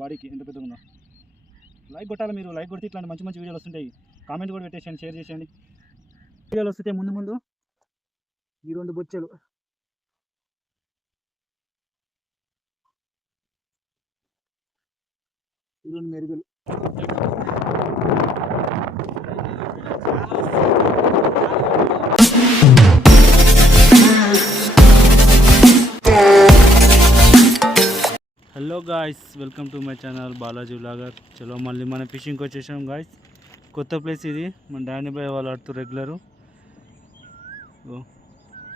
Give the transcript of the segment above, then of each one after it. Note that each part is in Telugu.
బాడీకి ఎంత పెద్దగా ఉందో. లైక్ కొట్టాలి మీరు లైక్ కొడితే ఇట్లాంటి మంచి మంచి వీడియోలు వస్తుంటాయి. కామెంట్ కూడా పెట్టేసేయండి షేర్ చేసేయండి. వీడియోలు వస్తే ముందు ముందు ఈ రెండు బొచ్చెలు. ఈ రెండు మెరుగులు. Hello guys welcome to my channel Balaji blogger చలో మళ్ళీ మన ఫిషింగ్కి వచ్చేసాం గాయస్ కొత్త ప్లేస్ ఇది. మన డానీ బాయ్ వాళ్ళు ఆడుతూ రెగ్యులరు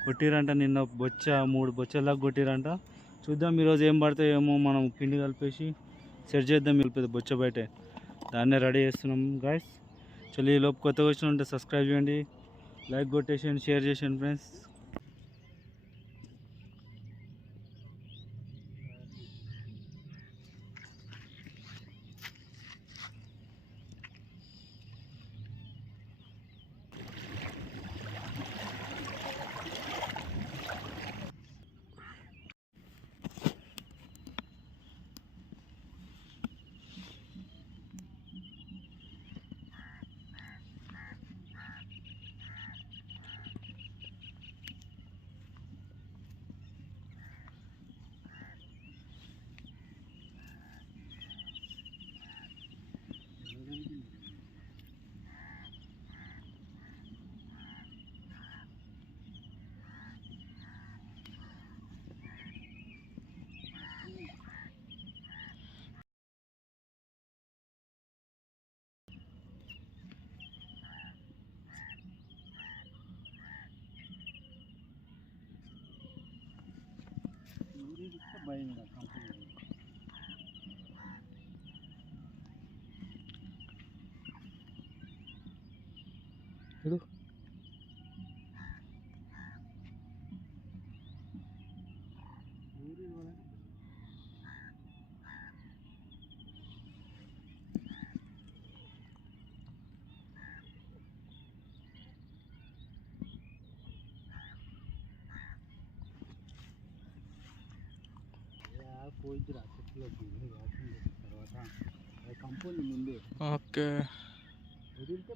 కొట్టిరంట నిన్న బొచ్చ మూడు బొచ్చలాగా కొట్టిరంట. చూద్దాం ఈరోజు ఏం పడతాయేమో మనం పిండి కలిపేసి సెట్ చేద్దాం వెళ్ళిపోతే బొచ్చ బయటే. దాన్నే రెడీ చేస్తున్నాం గాయస్ చలో ఈ లోపు కొత్తగా వచ్చిన ఉంటే సబ్స్క్రైబ్ చేయండి. లైక్ కొట్టేసేయండి షేర్ చేసేయండి ఫ్రెండ్స్ 많이 나간 거 వాకింగ్ చేసిన తర్వాత కంపౌండ్ ముందే ఓకే. వదిలితే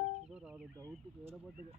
వస్తుందో రాదు డౌట్ ఏడబడ్డది.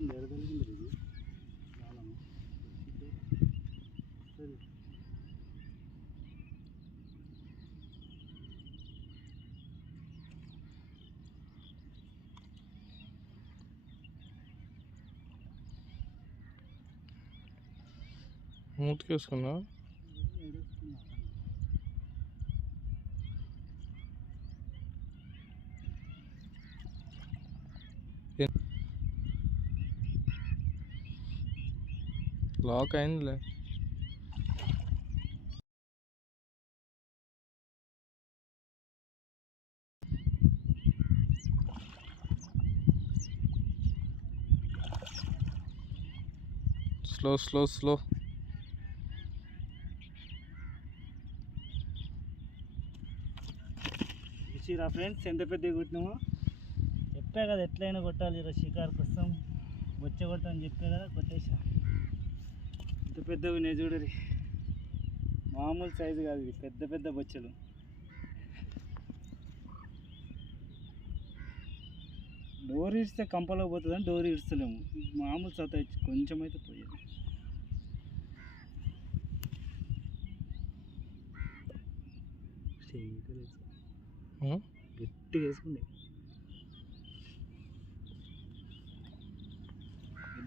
ఎడగలిగింది ఇది చాలా సరే మూతికేసుకున్నా లాక్ అయిందిలే స్లో స్లో స్లో చూసిరా ఫ్రెండ్స్ ఎంత పెద్దగా కొట్టినామో? చెప్పా కదా ఎట్లయినా కొట్టాలి ఈరోజు షికార్ కోసం బొచ్చ కొట్టని చెప్పా కదా కొట్టేసా పెద్ద పెద్దవి ఉన్నాయి చూడరి మామూలు సైజు కాదు ఇది పెద్ద పెద్ద బొచ్చలు. డోర్ ఇడిస్తే కంపలో పోతుందని డోర్ ఇడస్తలేము. మామూలు సత కొంచెం అయితే పోయేది. గట్టిగా వేసుకుండే.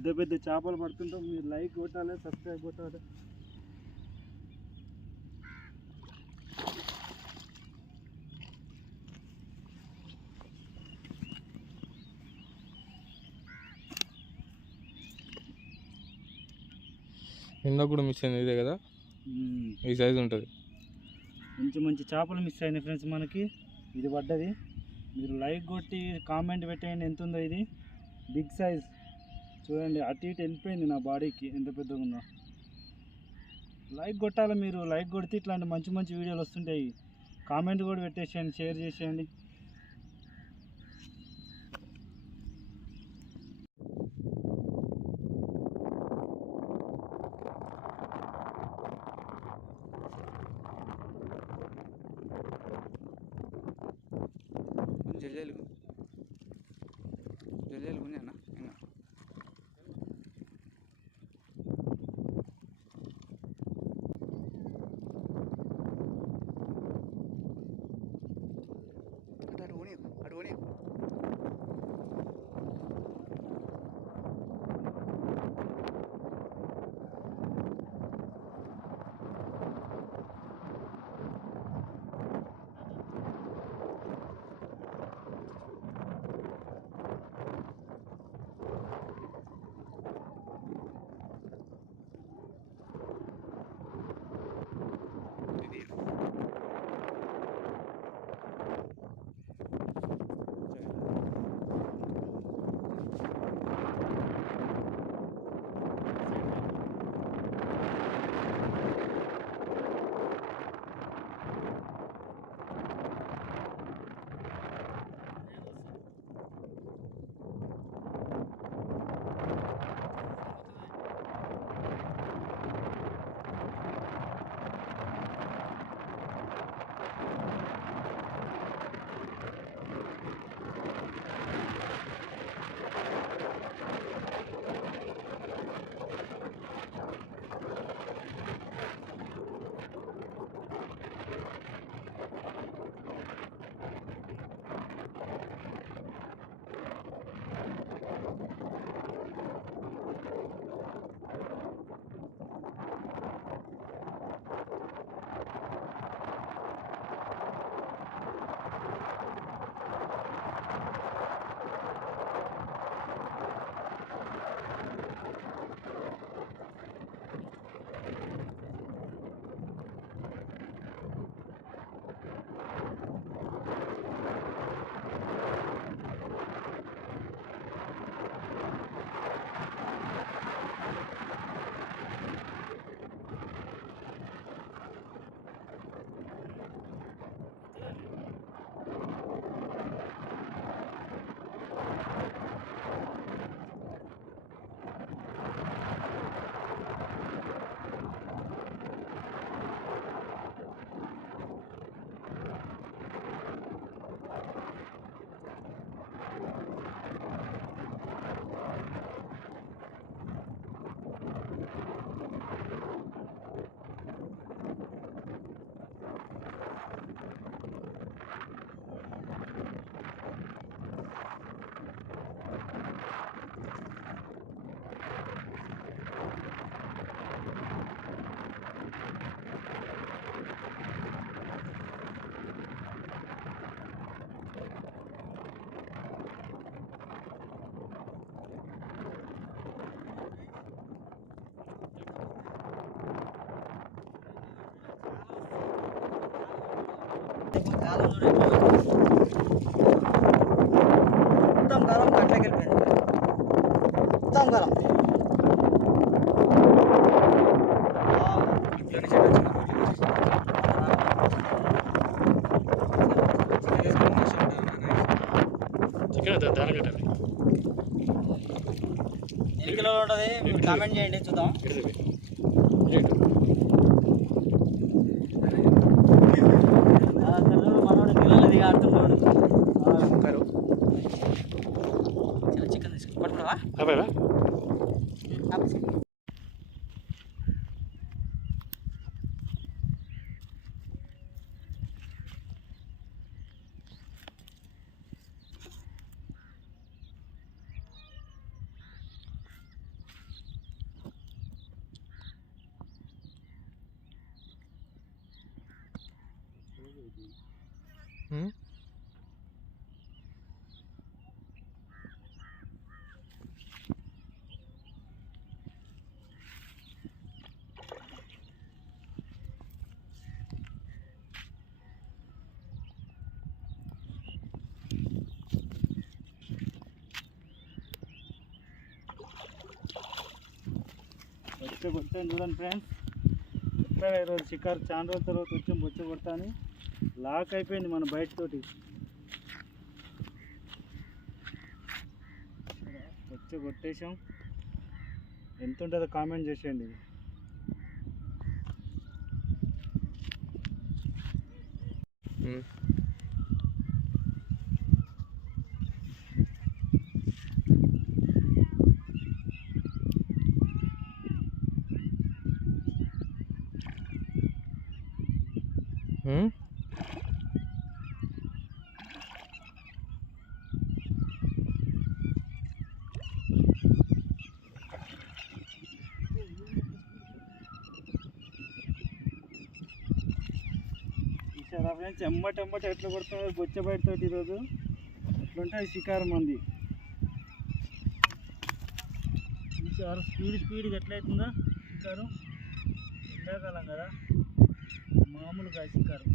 పెద్ద పెద్ద చేపలు పడుతుంటాం. మీరు లైక్ కొట్టాలి సబ్స్క్రైబ్ కొట్టాలి. ఇందాక కూడా మిస్ అయింది ఇదే కదా. ఈ సైజ్ ఉంటుంది. మంచి మంచి చేపలు మిస్ అయినాయి ఫ్రెండ్స్ మనకి. ఇది పడ్డది. మీరు లైక్ కొట్టి కామెంట్ పెట్టేయండి. ఎంత ఉందో ఇది? బిగ్ సైజ్ చూడండి అటు ఇటు వెళ్ళిపోయింది నా బాడీకి. ఎంత పెద్దగా ఉందో. లైక్ కొట్టాలి మీరు? లైక్ కొడితే ఇట్లాంటి మంచి మంచి వీడియోలు వస్తుంటాయి. కామెంట్ కూడా పెట్టేసేయండి షేర్ చేసేయండి. మొత్తం కాలం కట్లకి వెళ్ళిపోయింది మొత్తం కాలం ఎన్ని కిలోలు ఉంటుంది కామెంట్ చేయండి చూద్దాం. ah. Apa apa? Apa sini? Hmm? బొచ్చ కొట్టాను చూడండి ఫ్రెండ్స్. ఎక్కడ ఈరోజు షికారు? చాలా రోజుల తర్వాత వచ్చి బొచ్చ కొడతాను. లాక్ అయిపోయింది మన బయట తోటి బొచ్చ కొట్టేసాం ఎంత ఉంటుందో కామెంట్ చేసేయండి. హ్మ్. Hm? ఫ్రెండ్స్ ఎమ్మట ఎమ్మట ఎట్లా కొడుతున్నారు బొచ్చ బయట ఈరోజు. అట్లుంటుంది షికారు మంది చూసారు స్పీడ్ స్పీడ్గా ఎట్లయితుందో షికారు ఎండాకాలం కదా. మామూలుగా షికారు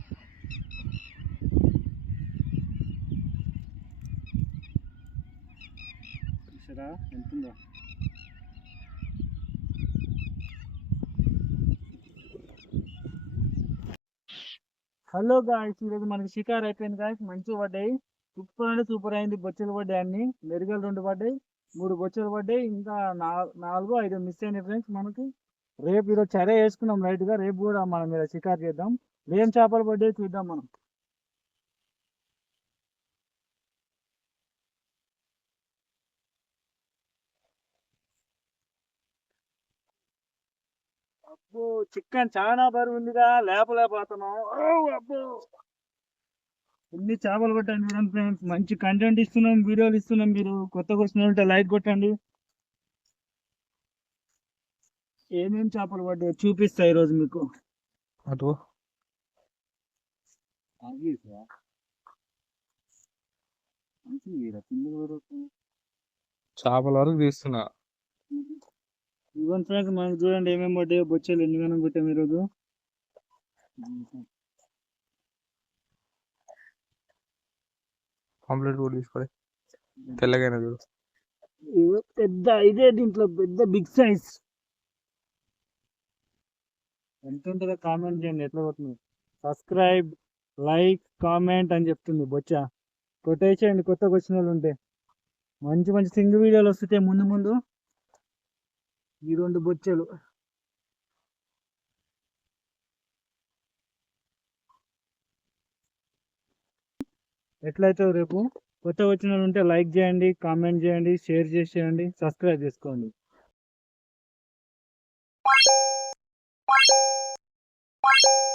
చూసారా? ఎంతుందో? హలో గాయస్ ఈరోజు మనకి షికార్ అయిపోయింది గాయస్. మంచిగా పడ్డాయి. సూపర్ అంటే సూపర్ అయింది. బొచ్చలు పడ్డాయి అన్ని. మెరుగలు రెండు పడ్డాయి. మూడు బొచ్చలు పడ్డాయి. ఇంకా నా- నాలుగు ఐదు మిస్ అయినాయి ఫ్రెండ్స్ మనకి. రేపు ఈరోజు చరే వేసుకున్నాం లైట్గా రేపు కూడా మనం మీద షికార్ చేద్దాం. ఏం చేపలు పడ్డాయి చూద్దాం మనం. అబ్బో చికెన్ చాలా బరువు ఉందిగా లేపలేకపోతున్నాం. అబ్బో. ఎన్ని చేపలు కొట్టండి ఫ్రెండ్స్ మంచి కంటెంట్ ఇస్తున్నాం వీడియోలు ఇస్తున్నాం మీరు. కొత్తగా వస్తున్నారంటే లైక్ కొట్టండి. ఏమేం చేపలు పడ్డాయో చూపిస్తా ఈరోజు మీకు. అటు చేపల వరకు తీస్తున్నా. ఇవన్ ఫ్రెండ్స్ మనకి చూడండి ఏమేమి పడ్డాయో బొచ్చేలు ఎన్ని గణం కొట్టాం ఈరోజు? పాంప్లెట్ కూడా తీసుకోవాలి తెల్లగైన చూడు. పెద్ద ఇదే దీంట్లో పెద్ద బిగ్ సైజ్. ఎంత ఉంటుందో కామెంట్ చేయండి ఎట్లా పోతుంది సబ్స్క్రైబ్ లైక్ కామెంట్ అని చెప్తుంది బొచ్చ. కొట్టేసేయండి కొత్తగా వచ్చిన వాళ్ళు ఉంటే. మంచి మంచి సింగ్ వీడియోలు వస్తుంటే ముందు ముందు ఈ రెండు బొచ్చలు. ఎట్లయితే రేపు? కొత్త వచ్చిన వాళ్ళు ఉంటే లైక్ చేయండి కామెంట్ చేయండి షేర్ చేసేయండి సబ్స్క్రైబ్ చేసుకోండి. Bye.